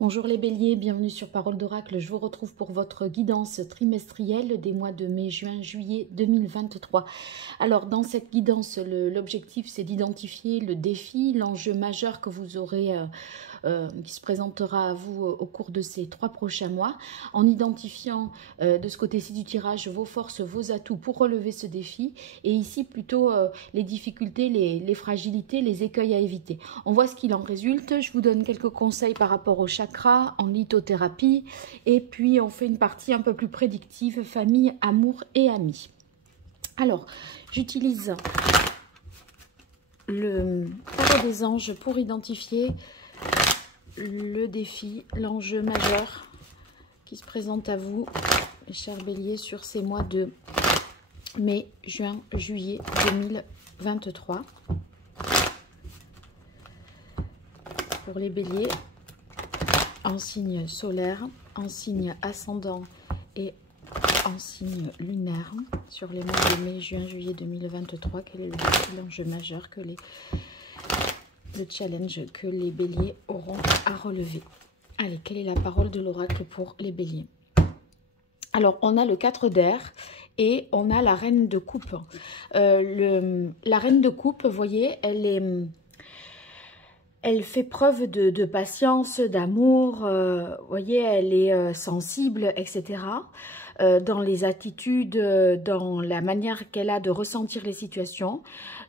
Bonjour les béliers, bienvenue sur Parole d'Oracle. Je vous retrouve pour votre guidance trimestrielle des mois de mai, juin, juillet 2023. Alors dans cette guidance, l'objectif c'est d'identifier le défi, l'enjeu majeur que vous aurez, qui se présentera à vous au cours de ces 3 prochains mois, en identifiant de ce côté-ci du tirage vos forces, vos atouts pour relever ce défi, et ici plutôt les difficultés, les fragilités, les écueils à éviter. On voit ce qu'il en résulte. Je vous donne quelques conseils par rapport au chakra, en lithothérapie, et puis on fait une partie un peu plus prédictive, famille, amour et amis. Alors, j'utilise le tarot des anges pour identifier le défi, l'enjeu majeur qui se présente à vous, mes chers béliers, sur ces mois de mai, juin, juillet 2023. Pour les béliers, en signe solaire, en signe ascendant et en signe lunaire, sur les mois de mai, juin, juillet 2023, quel est le défi, l'enjeu majeur, le challenge que les béliers auront à relever? Allez, quelle est la parole de l'oracle pour les béliers? Alors, on a le 4 d'air et on a la reine de coupe. La reine de coupe, vous voyez, elle fait preuve de patience, d'amour, vous voyez, elle est sensible, etc. Dans les attitudes, dans la manière qu'elle a de ressentir les situations.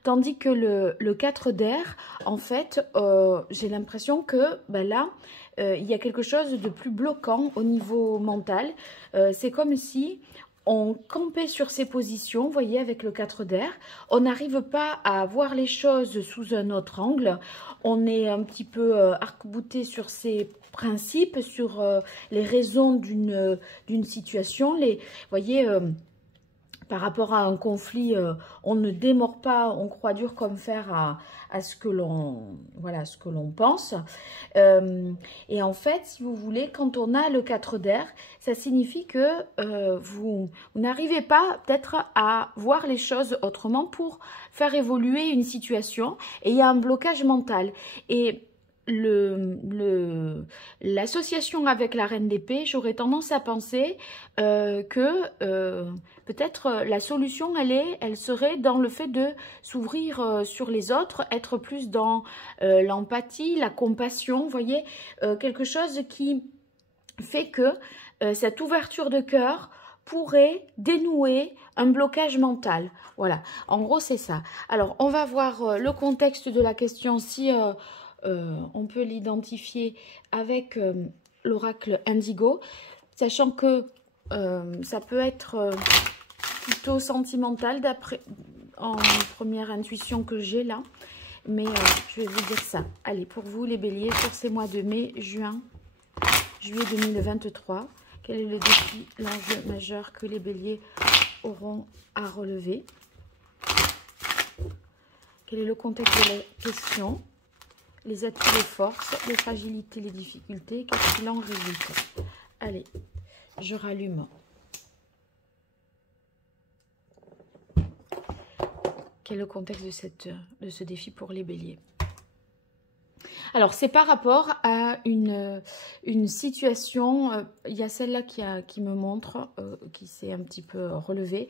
Tandis que le 4 d'air, en fait, j'ai l'impression que là, il y a quelque chose de plus bloquant au niveau mental. C'est comme si on campait sur ses positions, vous voyez, avec le 4 d'air. On n'arrive pas à voir les choses sous un autre angle. On est un petit peu arc-bouté sur ses principes, sur les raisons d'une situation. Vous voyez, par rapport à un conflit, on ne démord pas, on croit dur comme fer à ce que l'on pense. Et en fait, si vous voulez, quand on a le 4 d'air, ça signifie que vous n'arrivez pas peut-être à voir les choses autrement pour faire évoluer une situation. Et il y a un blocage mental. Et l'association avec la reine d'épée, j'aurais tendance à penser que peut-être la solution, elle serait dans le fait de s'ouvrir sur les autres, être plus dans l'empathie, la compassion, vous voyez, quelque chose qui fait que cette ouverture de cœur pourrait dénouer un blocage mental. Voilà, en gros c'est ça. Alors on va voir le contexte de la question, si on peut l'identifier avec l'oracle Indigo, sachant que ça peut être plutôt sentimental en première intuition que j'ai là, mais je vais vous dire ça. Allez, pour vous les béliers, sur ces mois de mai, juin, juillet 2023, quel est le défi, l'enjeu majeur que les béliers auront à relever? Quel est le contexte de la question? Les atouts, les forces, les fragilités, les difficultés, qu'est-ce qu'il en résulte? Allez, je rallume. Quel est le contexte de ce défi pour les béliers? Alors, c'est par rapport à une situation, il y a celle-là qui me montre, qui s'est un petit peu relevée.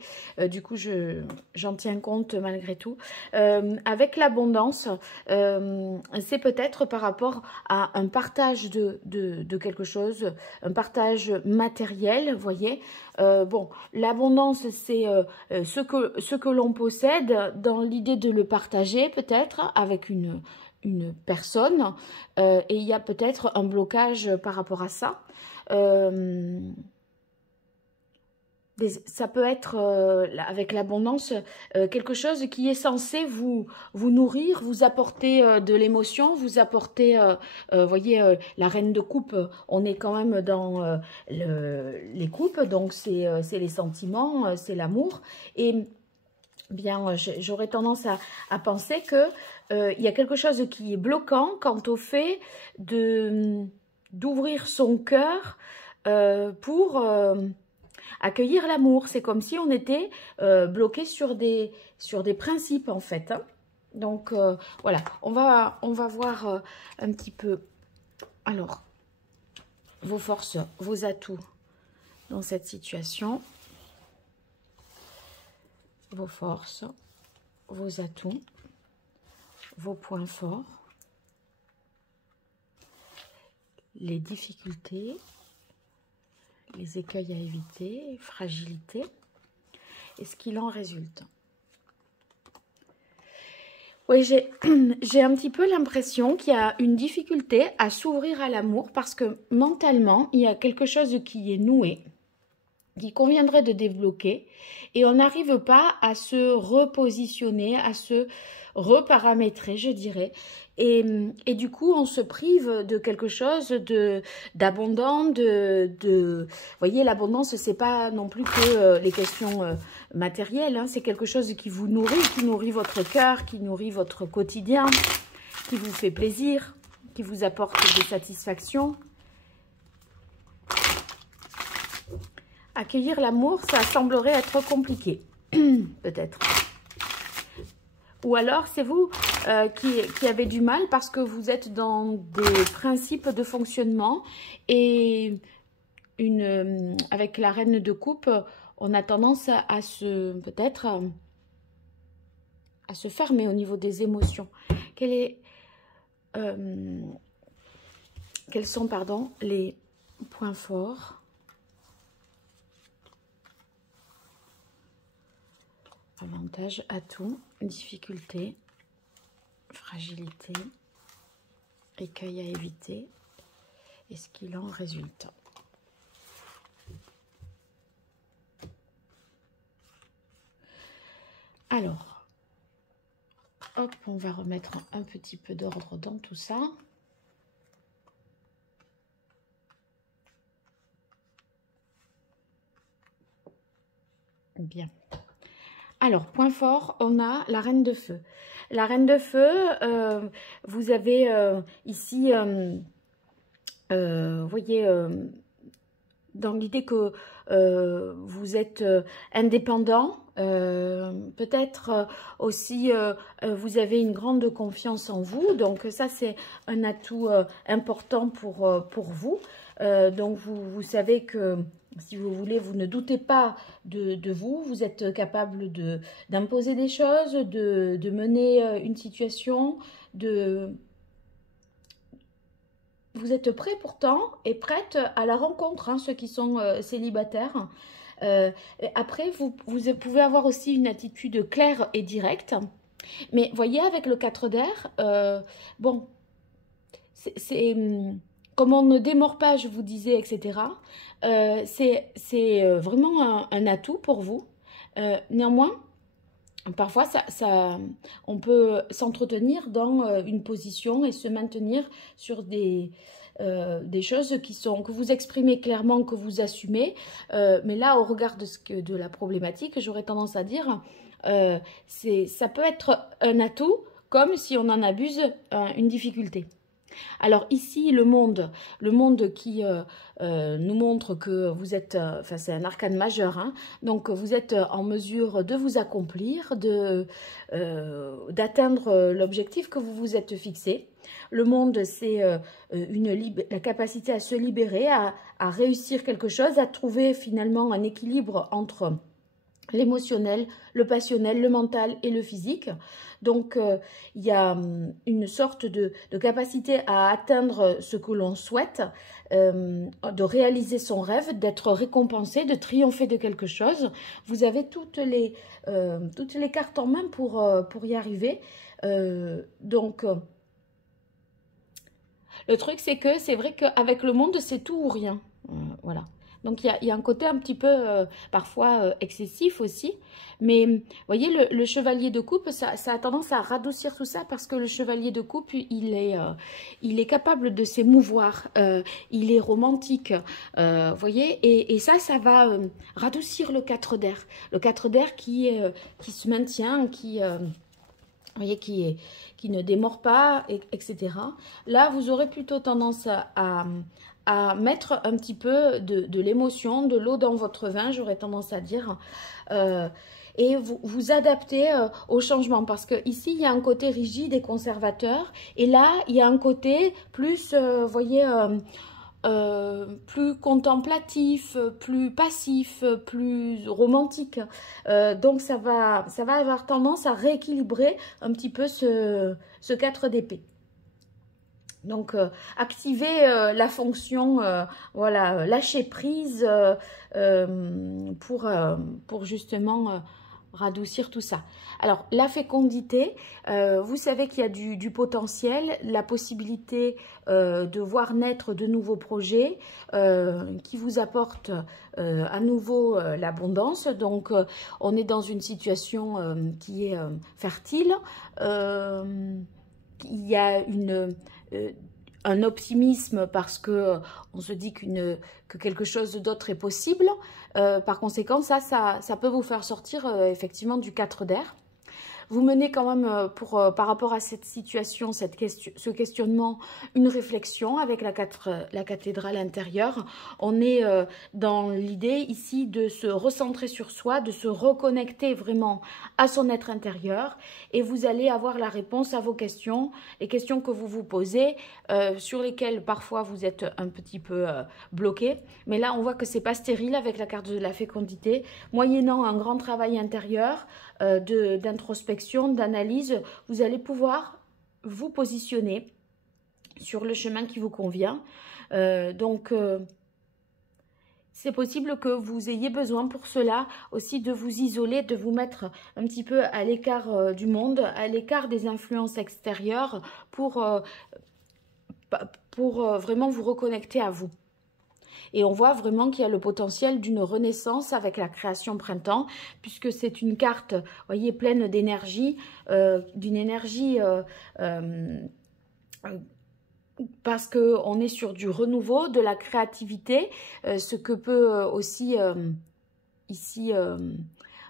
Du coup, j'en tiens compte malgré tout. Avec l'abondance, c'est peut-être par rapport à un partage de quelque chose, un partage matériel, vous voyez. Bon, l'abondance, c'est ce que l'on possède dans l'idée de le partager peut-être avec une personne, et il y a peut-être un blocage par rapport à ça. Ça peut être, avec l'abondance, quelque chose qui est censé vous nourrir, vous apporter de l'émotion, vous apporter, vous voyez, la reine de coupe, on est quand même dans les coupes, donc c'est les sentiments, c'est l'amour, et bien, j'aurais tendance à penser que il y a quelque chose qui est bloquant quant au fait d'ouvrir son cœur pour accueillir l'amour. C'est comme si on était bloqué sur des principes en fait. Hein. Donc voilà, on va voir un petit peu. Alors, vos forces, vos atouts dans cette situation. Vos forces, vos atouts, vos points forts, les difficultés, les écueils à éviter, fragilité, et ce qu'il en résulte. Oui, j'ai un petit peu l'impression qu'il y a une difficulté à s'ouvrir à l'amour parce que mentalement, il y a quelque chose qui est noué, qui conviendrait de débloquer et on n'arrive pas à se repositionner, à se reparamétrer, je dirais. Et du coup, on se prive de quelque chose d'abondant, vous voyez, l'abondance, c'est pas non plus que les questions matérielles, hein, c'est quelque chose qui vous nourrit, qui nourrit votre cœur, qui nourrit votre quotidien, qui vous fait plaisir, qui vous apporte des satisfactions. Accueillir l'amour, ça semblerait être compliqué, peut-être. Ou alors, c'est vous qui avez du mal parce que vous êtes dans des principes de fonctionnement et avec la reine de coupe, on a tendance à peut-être à se fermer au niveau des émotions. Quels sont, pardon, les points forts ? Avantage, atout, difficulté, fragilité, écueil à éviter et ce qu'il en résulte. Alors, hop, on va remettre un petit peu d'ordre dans tout ça. Bien. Alors, point fort, on a la reine de feu. La reine de feu, vous avez ici, vous voyez, dans l'idée que vous êtes indépendant, peut-être aussi vous avez une grande confiance en vous. Donc ça, c'est un atout important pour vous. Donc vous savez que si vous voulez, vous ne doutez pas de vous, vous êtes capable d'imposer des choses, de mener une situation, vous êtes prêt pourtant et prête à la rencontre, hein, ceux qui sont célibataires. Après, vous pouvez avoir aussi une attitude claire et directe. Mais voyez, avec le 4 d'air, bon, c'est comme on ne démord pas, je vous disais, etc. C'est vraiment un atout pour vous. Néanmoins, parfois, on peut s'entretenir dans une position et se maintenir sur des choses que vous exprimez clairement, que vous assumez. Mais là, au regard de la problématique, j'aurais tendance à dire, ça peut être un atout, comme si on en abuse, une difficulté. Alors ici, le monde qui nous montre que vous êtes, enfin c'est un arcane majeur, hein, donc vous êtes en mesure de vous accomplir, d'atteindre l'objectif que vous vous êtes fixé. Le monde, c'est la capacité à se libérer, à réussir quelque chose, à trouver finalement un équilibre entre l'émotionnel, le passionnel, le mental et le physique. Donc, il y a une sorte de capacité à atteindre ce que l'on souhaite, de réaliser son rêve, d'être récompensé, de triompher de quelque chose. Vous avez toutes les cartes en main pour y arriver. Donc, le truc, c'est que c'est vrai qu'avec le monde, c'est tout ou rien. Voilà. Donc, il y a un côté un petit peu, parfois, excessif aussi. Mais, vous voyez, le chevalier de coupe, ça a tendance à radoucir tout ça parce que le chevalier de coupe, il est capable de s'émouvoir. Il est romantique, vous voyez. Et ça va radoucir le 4 d'air. Le 4 d'air qui se maintient, vous voyez, qui ne démord pas, etc. Là, vous aurez plutôt tendance à mettre un petit peu de l'émotion, de l'eau dans votre vin, j'aurais tendance à dire, et vous adapter au changement. Parce que ici, il y a un côté rigide et conservateur, et là, il y a un côté plus, vous voyez, plus contemplatif, plus passif, plus romantique. Donc ça va avoir tendance à rééquilibrer un petit peu ce 4 d'épée. Donc, activer la fonction, voilà, lâcher prise pour justement radoucir tout ça. Alors, la fécondité, vous savez qu'il y a du potentiel, la possibilité de voir naître de nouveaux projets qui vous apportent à nouveau l'abondance. Donc, on est dans une situation qui est fertile. Il y a un optimisme parce que on se dit que quelque chose d'autre est possible. Par conséquent, ça peut vous faire sortir effectivement du 4 d'air. Vous menez quand même, par rapport à cette situation, ce questionnement, une réflexion avec la cathédrale intérieure. On est dans l'idée ici de se recentrer sur soi, de se reconnecter vraiment à son être intérieur. Et vous allez avoir la réponse à vos questions, les questions que vous vous posez, sur lesquelles parfois vous êtes un petit peu bloqué. Mais là, on voit que c'est pas stérile avec la carte de la fécondité. Moyennant un grand travail intérieur, d'introspection, d'analyse, vous allez pouvoir vous positionner sur le chemin qui vous convient. Donc, c'est possible que vous ayez besoin pour cela aussi de vous isoler, de vous mettre un petit peu à l'écart du monde, à l'écart des influences extérieures pour vraiment vous reconnecter à vous. Et on voit vraiment qu'il y a le potentiel d'une renaissance avec la création printemps, puisque c'est une carte, vous voyez, pleine d'énergie, d'une énergie, parce qu'on est sur du renouveau, de la créativité, ce que peut aussi ici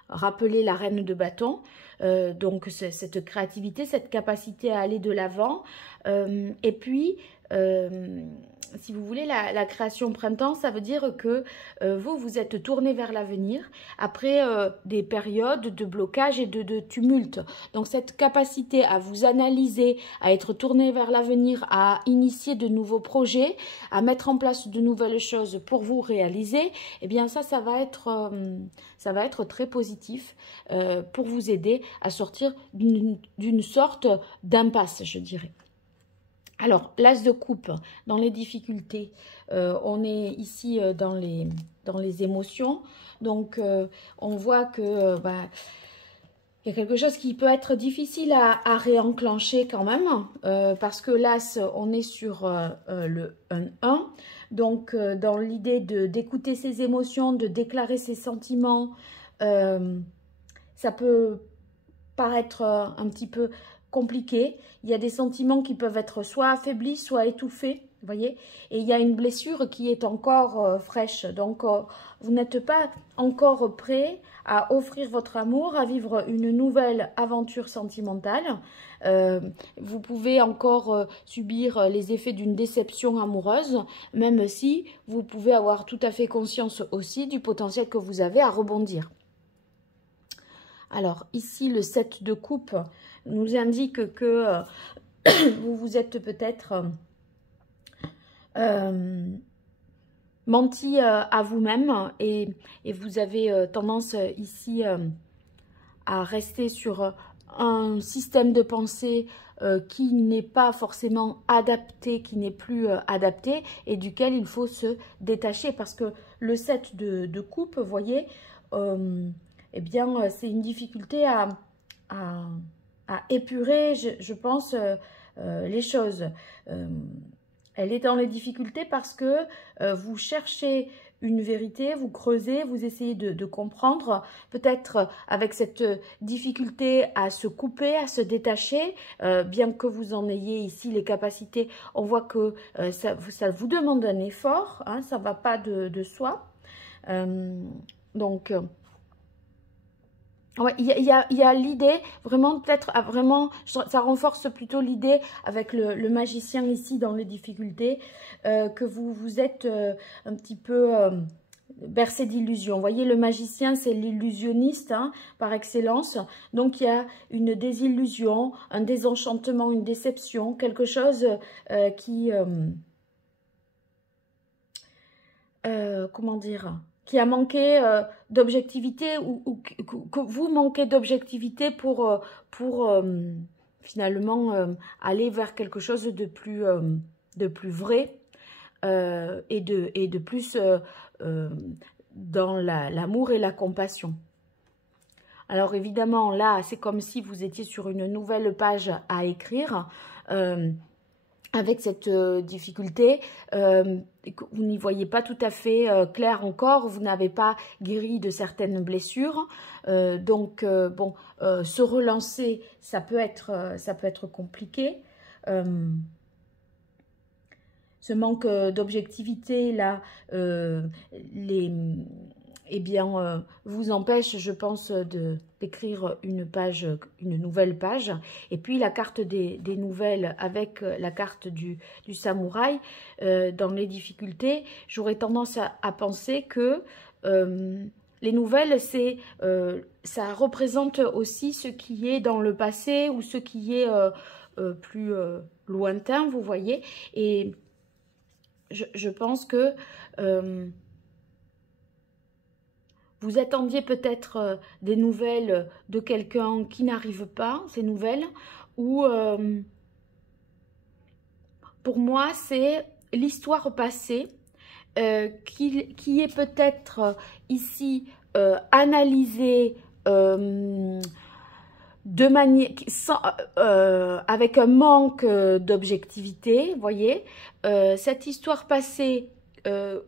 rappeler la reine de bâton. Donc cette créativité, cette capacité à aller de l'avant. Et puis, si vous voulez, la création printemps, ça veut dire que vous êtes tourné vers l'avenir après des périodes de blocage et de tumulte. Donc cette capacité à vous analyser, à être tourné vers l'avenir, à initier de nouveaux projets, à mettre en place de nouvelles choses pour vous réaliser, eh bien ça va être très positif pour vous aider à sortir d'une sorte d'impasse, je dirais. Alors, l'as de coupe, dans les difficultés, on est ici dans les émotions. Donc, on voit que il y a quelque chose qui peut être difficile à réenclencher quand même, parce que l'as, on est sur le 1. Donc, dans l'idée d'écouter ses émotions, de déclarer ses sentiments, ça peut paraître un petit peu compliqué. Il y a des sentiments qui peuvent être soit affaiblis, soit étouffés, vous voyez. Et il y a une blessure qui est encore fraîche. Donc, vous n'êtes pas encore prêt à offrir votre amour, à vivre une nouvelle aventure sentimentale. Vous pouvez encore subir les effets d'une déception amoureuse, même si vous pouvez avoir tout à fait conscience aussi du potentiel que vous avez à rebondir. Alors, ici, le 7 de coupe nous indique que vous vous êtes peut-être menti à vous-même et vous avez tendance ici à rester sur un système de pensée qui n'est pas forcément adapté, qui n'est plus adapté et duquel il faut se détacher parce que le 7 de coupe, vous voyez, eh bien, c'est une difficulté à épurer, je pense, les choses. Elle est dans les difficultés parce que vous cherchez une vérité, vous creusez, vous essayez de comprendre, peut-être avec cette difficulté à se couper, à se détacher, bien que vous en ayez ici les capacités, on voit que ça vous demande un effort, hein, ça ne va pas de soi. Donc... ouais, il y a l'idée, vraiment, peut-être, vraiment, ça renforce plutôt l'idée avec le magicien ici dans les difficultés, que vous êtes un petit peu bercé d'illusions. Vous voyez, le magicien, c'est l'illusionniste hein, par excellence. Donc, il y a une désillusion, un désenchantement, une déception, quelque chose qui comment dire, qui a manqué d'objectivité ou que vous manquez d'objectivité pour finalement aller vers quelque chose de plus vrai et de plus dans l'amour et la compassion. Alors évidemment, là, c'est comme si vous étiez sur une nouvelle page à écrire, avec cette difficulté, vous n'y voyez pas tout à fait clair encore, vous n'avez pas guéri de certaines blessures, donc bon, se relancer, ça peut être compliqué. Ce manque d'objectivité là, eh bien, vous empêche, je pense, d'écrire une nouvelle page. Et puis la carte des nouvelles avec la carte du samouraï, dans les difficultés, j'aurais tendance à penser que les nouvelles, ça représente aussi ce qui est dans le passé ou ce qui est plus lointain, vous voyez. Et je pense que vous attendiez peut-être des nouvelles de quelqu'un qui n'arrive pas, ces nouvelles, ou pour moi, c'est l'histoire passée qui est peut-être ici analysée de manière avec un manque d'objectivité, voyez. Cette histoire passée,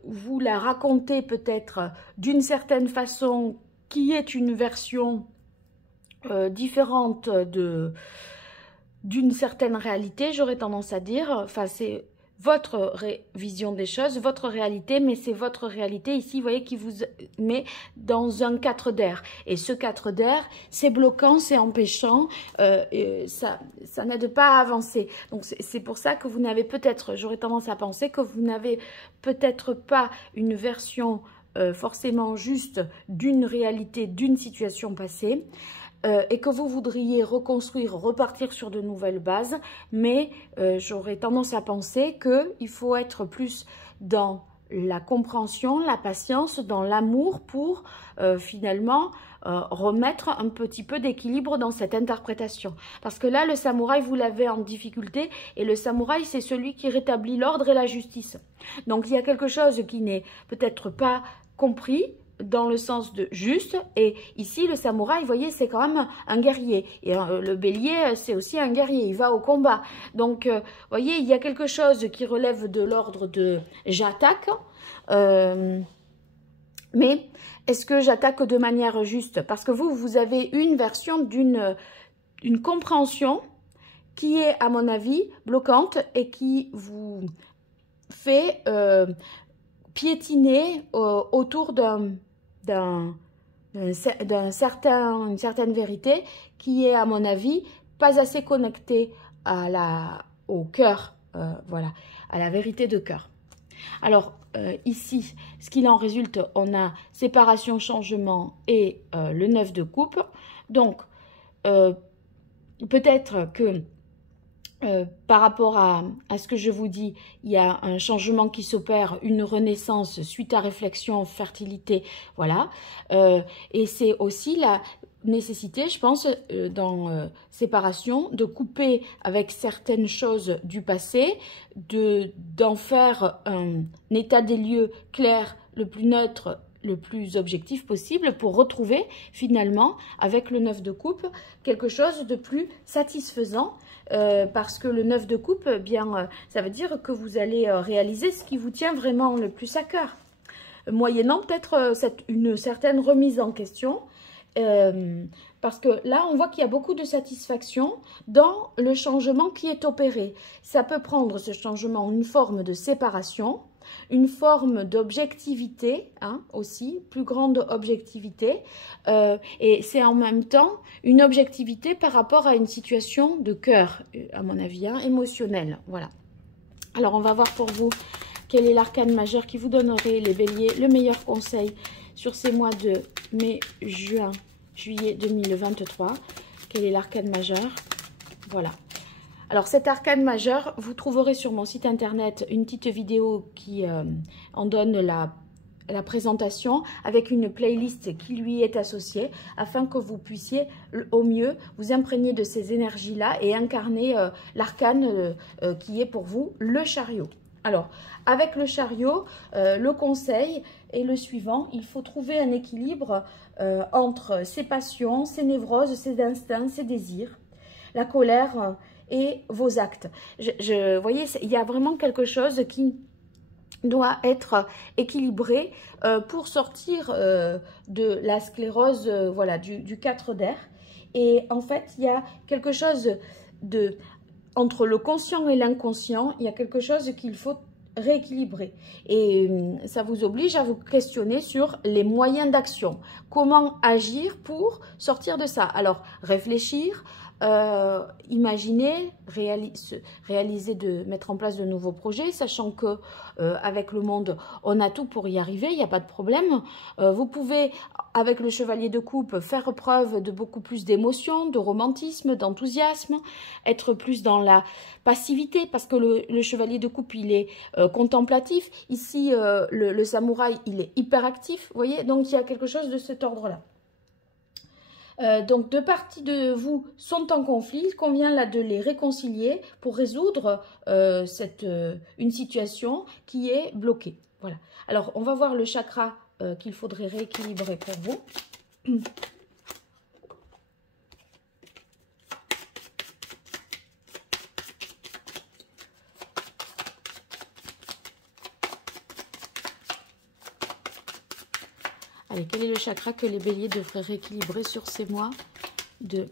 vous la racontez peut-être d'une certaine façon qui est une version différente d'une certaine réalité, j'aurais tendance à dire. Enfin, c'est votre vision des choses, votre réalité, mais c'est votre réalité ici, vous voyez, qui vous met dans un 4 d'air. Et ce 4 d'air, c'est bloquant, c'est empêchant, et ça n'aide pas à avancer. Donc c'est pour ça que vous n'avez peut-être, j'aurais tendance à penser que vous n'avez peut-être pas une version forcément juste d'une réalité, d'une situation passée. Et que vous voudriez reconstruire, repartir sur de nouvelles bases, mais j'aurais tendance à penser qu'il faut être plus dans la compréhension, la patience, dans l'amour pour finalement remettre un petit peu d'équilibre dans cette interprétation. Parce que là, le samouraï, vous l'avez en difficulté, et le samouraï, c'est celui qui rétablit l'ordre et la justice. Donc il y a quelque chose qui n'est peut-être pas compris, dans le sens de juste, et ici le samouraï, vous voyez, c'est quand même un guerrier, et le bélier, c'est aussi un guerrier, il va au combat. Donc, vous voyez, il y a quelque chose qui relève de l'ordre de j'attaque, mais est-ce que j'attaque de manière juste? Parce que vous avez une version d'une compréhension qui est, à mon avis, bloquante et qui vous fait piétiner autour d'une certaine vérité qui est, à mon avis, pas assez connectée au cœur, voilà, à la vérité de cœur. Alors, ici, ce qu'il en résulte, on a séparation, changement et le 9 de coupe. Donc, peut-être que par rapport à ce que je vous dis, il y a un changement qui s'opère, une renaissance suite à réflexion, fertilité, voilà. Et c'est aussi la nécessité, je pense, dans séparation, de couper avec certaines choses du passé, d'en faire un état des lieux clair, le plus neutre, le plus objectif possible, pour retrouver finalement, avec le 9 de coupe, quelque chose de plus satisfaisant. Parce que le 9 de coupe, eh bien, ça veut dire que vous allez réaliser ce qui vous tient vraiment le plus à cœur, moyennant peut-être une certaine remise en question, parce que là, on voit qu'il y a beaucoup de satisfaction dans le changement qui est opéré. Ça peut prendre, ce changement, une forme de séparation, une forme d'objectivité, hein, aussi, plus grande objectivité, et c'est en même temps une objectivité par rapport à une situation de cœur, à mon avis, hein, émotionnelle, voilà. Alors, on va voir pour vous quel est l'arcane majeur qui vous donnerait, les béliers, le meilleur conseil sur ces mois de mai, juin, juillet 2023. Quel est l'arcane majeur? Voilà. Alors, cet arcane majeur, vous trouverez sur mon site internet une petite vidéo qui en donne la présentation avec une playlist qui lui est associée afin que vous puissiez au mieux vous imprégner de ces énergies-là et incarner l'arcane qui est pour vous le chariot. Alors, avec le chariot, le conseil est le suivant, il faut trouver un équilibre entre ses passions, ses névroses, ses instincts, ses désirs, la colère et vos actes. Vous voyez, il y a vraiment quelque chose qui doit être équilibré pour sortir de la sclérose voilà, du 4 d'air. Et en fait, il y a quelque chose de... Entre le conscient et l'inconscient, il y a quelque chose qu'il faut rééquilibrer. Et ça vous oblige à vous questionner sur les moyens d'action. Comment agir pour sortir de ça? Alors, réfléchir, imaginer, réaliser, mettre en place de nouveaux projets, sachant que avec le monde, on a tout pour y arriver, il n'y a pas de problème. Vous pouvez, avec le chevalier de coupe, faire preuve de beaucoup plus d'émotion, de romantisme, d'enthousiasme, être plus dans la passivité, parce que le chevalier de coupe, il est contemplatif. Ici, le samouraï, il est hyperactif, vous voyez, donc il y a quelque chose de cet ordre-là. Donc, deux parties de vous sont en conflit. Il convient là de les réconcilier pour résoudre une situation qui est bloquée. Voilà. Alors, on va voir le chakra qu'il faudrait rééquilibrer pour vous. Allez, quel est le chakra que les béliers devraient rééquilibrer sur ces mois de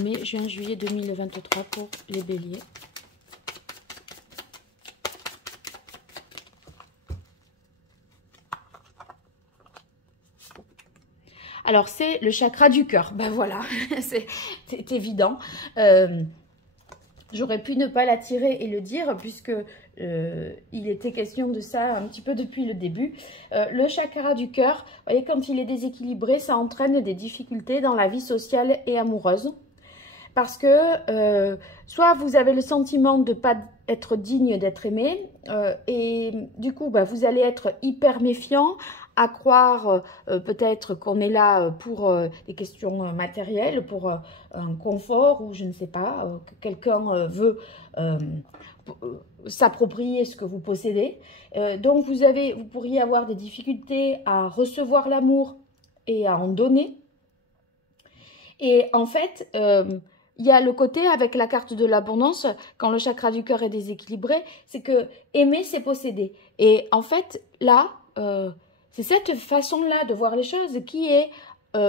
mai, juin, juillet 2023 pour les béliers? Alors, c'est le chakra du cœur. Ben voilà, c'est évident. J'aurais pu ne pas l'attirer et le dire puisque il était question de ça un petit peu depuis le début. Le chakra du cœur, vous voyez, quand il est déséquilibré, ça entraîne des difficultés dans la vie sociale et amoureuse. Parce que soit vous avez le sentiment de ne pas être digne d'être aimé et du coup, bah, vous allez être hyper méfiant, à croire peut-être qu'on est là pour des questions matérielles, pour un confort ou je ne sais pas, que quelqu'un veut s'approprier ce que vous possédez. Donc vous pourriez avoir des difficultés à recevoir l'amour et à en donner. Et en fait, il y a le côté avec la carte de l'abondance, quand le chakra du cœur est déséquilibré, c'est que aimer, c'est posséder. Et en fait, là, c'est cette façon-là de voir les choses qui est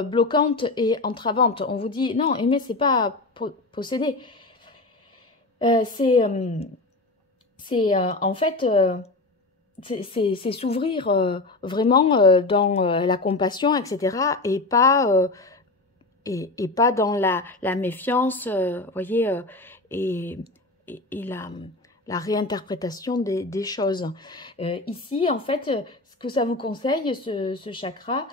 bloquante et entravante. On vous dit, non, aimer, c'est pas posséder. En fait, c'est s'ouvrir vraiment dans la compassion, etc. Et pas dans la méfiance, voyez, et la réinterprétation des choses. Ici, en fait, ce que ça vous conseille, ce chakra,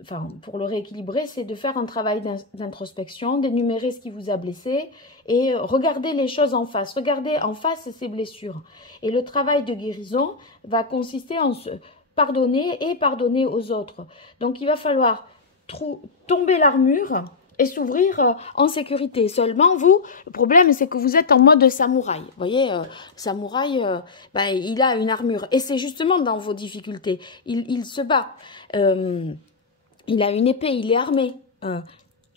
enfin, pour le rééquilibrer, c'est de faire un travail d'introspection, d'énumérer ce qui vous a blessé et regarder les choses en face. Regardez en face ces blessures. Et le travail de guérison va consister en se pardonner et pardonner aux autres. Donc, il va falloir tomber l'armure et s'ouvrir en sécurité. Seulement, vous, le problème, c'est que vous êtes en mode samouraï. Vous voyez, samouraï, ben, il a une armure. Et c'est justement dans vos difficultés. Il se bat. Il a une épée, il est armé.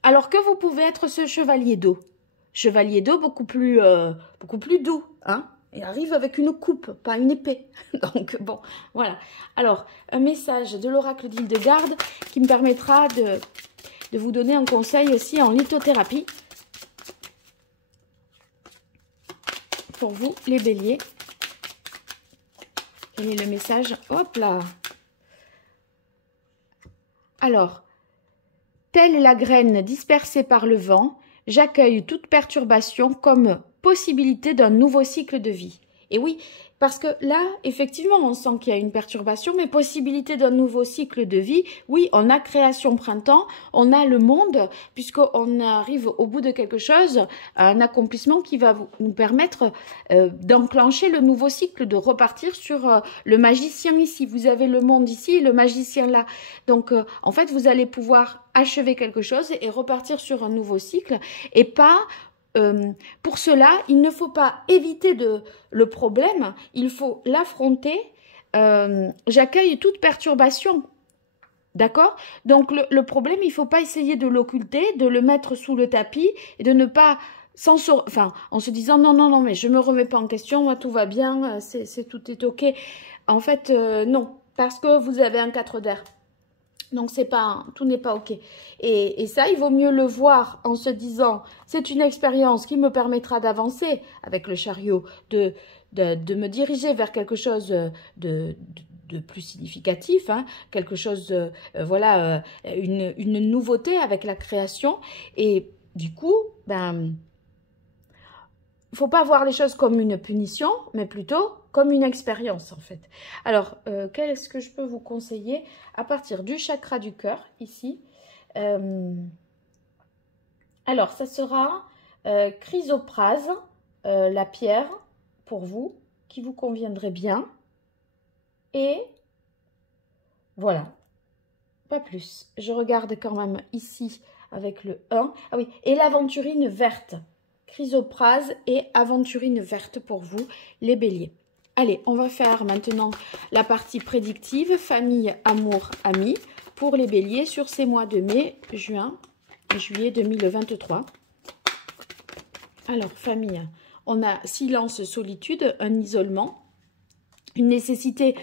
Alors que vous pouvez être ce chevalier d'eau. Chevalier d'eau beaucoup plus doux. Hein, et arrive avec une coupe, pas une épée. Donc, bon, voilà. Alors, un message de l'oracle d'Hildegarde qui me permettra de vous donner un conseil aussi en lithothérapie pour vous, les béliers. Quel est le message? Hop là! Alors, telle la graine dispersée par le vent, j'accueille toute perturbation comme possibilité d'un nouveau cycle de vie. Et oui, parce que là, effectivement, on sent qu'il y a une perturbation, mais possibilité d'un nouveau cycle de vie. Oui, on a création printemps, on a le monde, puisqu'on arrive au bout de quelque chose, un accomplissement qui va nous permettre d'enclencher le nouveau cycle, de repartir sur le magicien ici. Vous avez le monde ici et le magicien là. Donc, en fait, vous allez pouvoir achever quelque chose et repartir sur un nouveau cycle et pas... pour cela, il ne faut pas éviter le problème, il faut l'affronter. J'accueille toute perturbation, d'accord? Donc le problème, il ne faut pas essayer de l'occulter, de le mettre sous le tapis et de ne pas, en se disant non, non, non, mais je ne me remets pas en question, moi tout va bien, tout est ok. En fait, non, parce que vous avez un 4 d'air. Donc, tout n'est pas OK. Et ça, il vaut mieux le voir en se disant, c'est une expérience qui me permettra d'avancer avec le chariot, de me diriger vers quelque chose de plus significatif, hein, quelque chose, voilà, une nouveauté avec la création. Et du coup, ben, il ne faut pas voir les choses comme une punition, mais plutôt comme une expérience, en fait. Alors, qu'est-ce que je peux vous conseiller à partir du chakra du cœur, ici? Alors, ça sera chrysoprase, la pierre, pour vous, qui vous conviendrait bien. Et voilà, pas plus. Je regarde quand même ici avec le 1. Ah oui, et l'aventurine verte. Chrysoprase et aventurine verte pour vous, les béliers. Allez, on va faire maintenant la partie prédictive, famille, amour, amis, pour les béliers sur ces mois de mai, juin et juillet 2023. Alors, famille, on a silence, solitude, un isolement, une nécessité,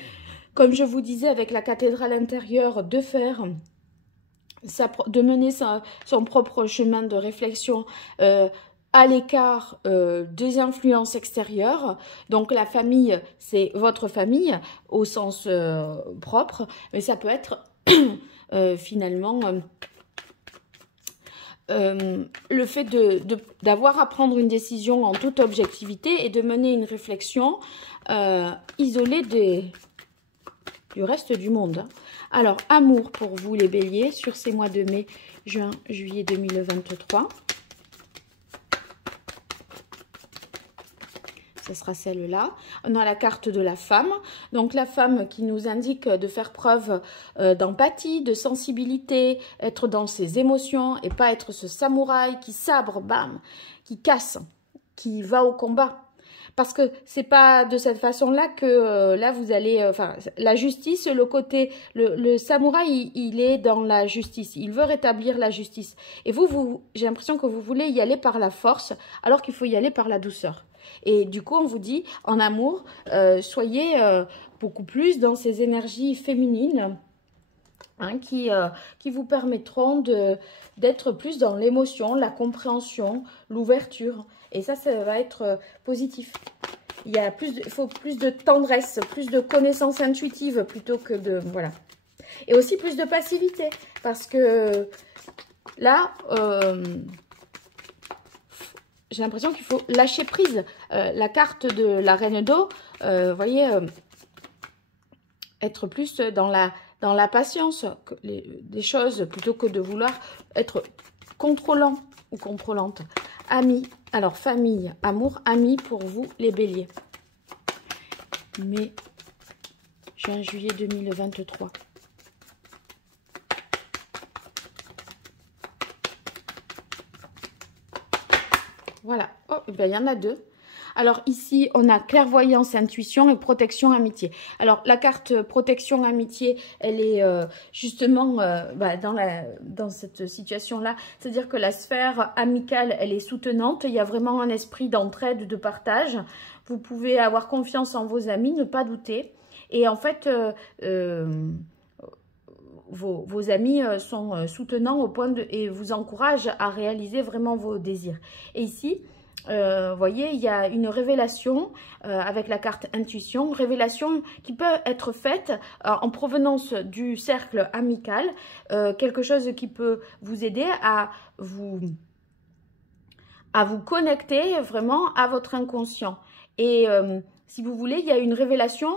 comme je vous disais avec la cathédrale intérieure, de faire... de mener son propre chemin de réflexion à l'écart des influences extérieures. Donc la famille, c'est votre famille au sens propre, mais ça peut être finalement le fait d'avoir à prendre une décision en toute objectivité et de mener une réflexion isolée du reste du monde. Alors, amour pour vous les béliers sur ces mois de mai, juin, juillet 2023. Ce sera celle-là. On a la carte de la femme. Donc, la femme qui nous indique de faire preuve d'empathie, de sensibilité, être dans ses émotions et pas être ce samouraï qui sabre, bam, qui casse, qui va au combat. Parce que c'est pas de cette façon-là que là vous allez... Enfin, la justice, le côté... Le samouraï, il est dans la justice. Il veut rétablir la justice. Et j'ai l'impression que vous voulez y aller par la force, alors qu'il faut y aller par la douceur. Et du coup, on vous dit, en amour, soyez beaucoup plus dans ces énergies féminines hein, qui vous permettront d'être plus dans l'émotion, la compréhension, l'ouverture. Et ça va être positif. Il faut plus de tendresse, plus de connaissances intuitives plutôt que de... Voilà. Et aussi plus de passivité. Parce que là... j'ai l'impression qu'il faut lâcher prise. La carte de la reine d'eau, vous voyez, être plus dans la patience des choses plutôt que de vouloir être contrôlant ou contrôlante. Amis, alors famille, amour, amis pour vous les béliers. Mai, juin, juillet 2023. Voilà, oh, ben, il y en a deux. Alors ici, on a clairvoyance, intuition et protection, amitié. Alors la carte protection, amitié, elle est justement dans cette situation-là. C'est-à-dire que la sphère amicale, elle est soutenante. Il y a vraiment un esprit d'entraide, de partage. Vous pouvez avoir confiance en vos amis, ne pas douter. Et en fait... Vos amis sont soutenants au point et vous encouragent à réaliser vraiment vos désirs. Et ici, vous voyez, il y a une révélation avec la carte intuition, révélation qui peut être faite en provenance du cercle amical, quelque chose qui peut vous aider à vous connecter vraiment à votre inconscient. Et si vous voulez, il y a une révélation,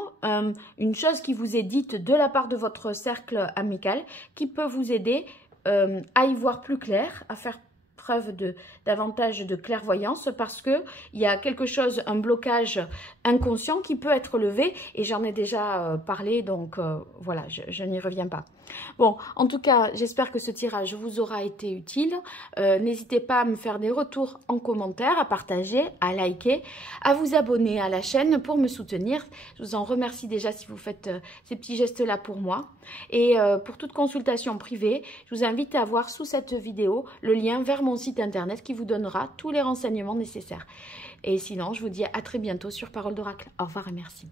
une chose qui vous est dite de la part de votre cercle amical qui peut vous aider à y voir plus clair, à faire preuve davantage de clairvoyance parce qu'il y a quelque chose, un blocage inconscient qui peut être levé et j'en ai déjà parlé donc voilà, je n'y reviens pas. Bon, en tout cas, j'espère que ce tirage vous aura été utile. N'hésitez pas à me faire des retours en commentaire, à partager, à liker, à vous abonner à la chaîne pour me soutenir. Je vous en remercie déjà si vous faites ces petits gestes-là pour moi. Et pour toute consultation privée, je vous invite à voir sous cette vidéo le lien vers mon site internet qui vous donnera tous les renseignements nécessaires. Et sinon, je vous dis à très bientôt sur Parole d'Oracle. Au revoir et merci.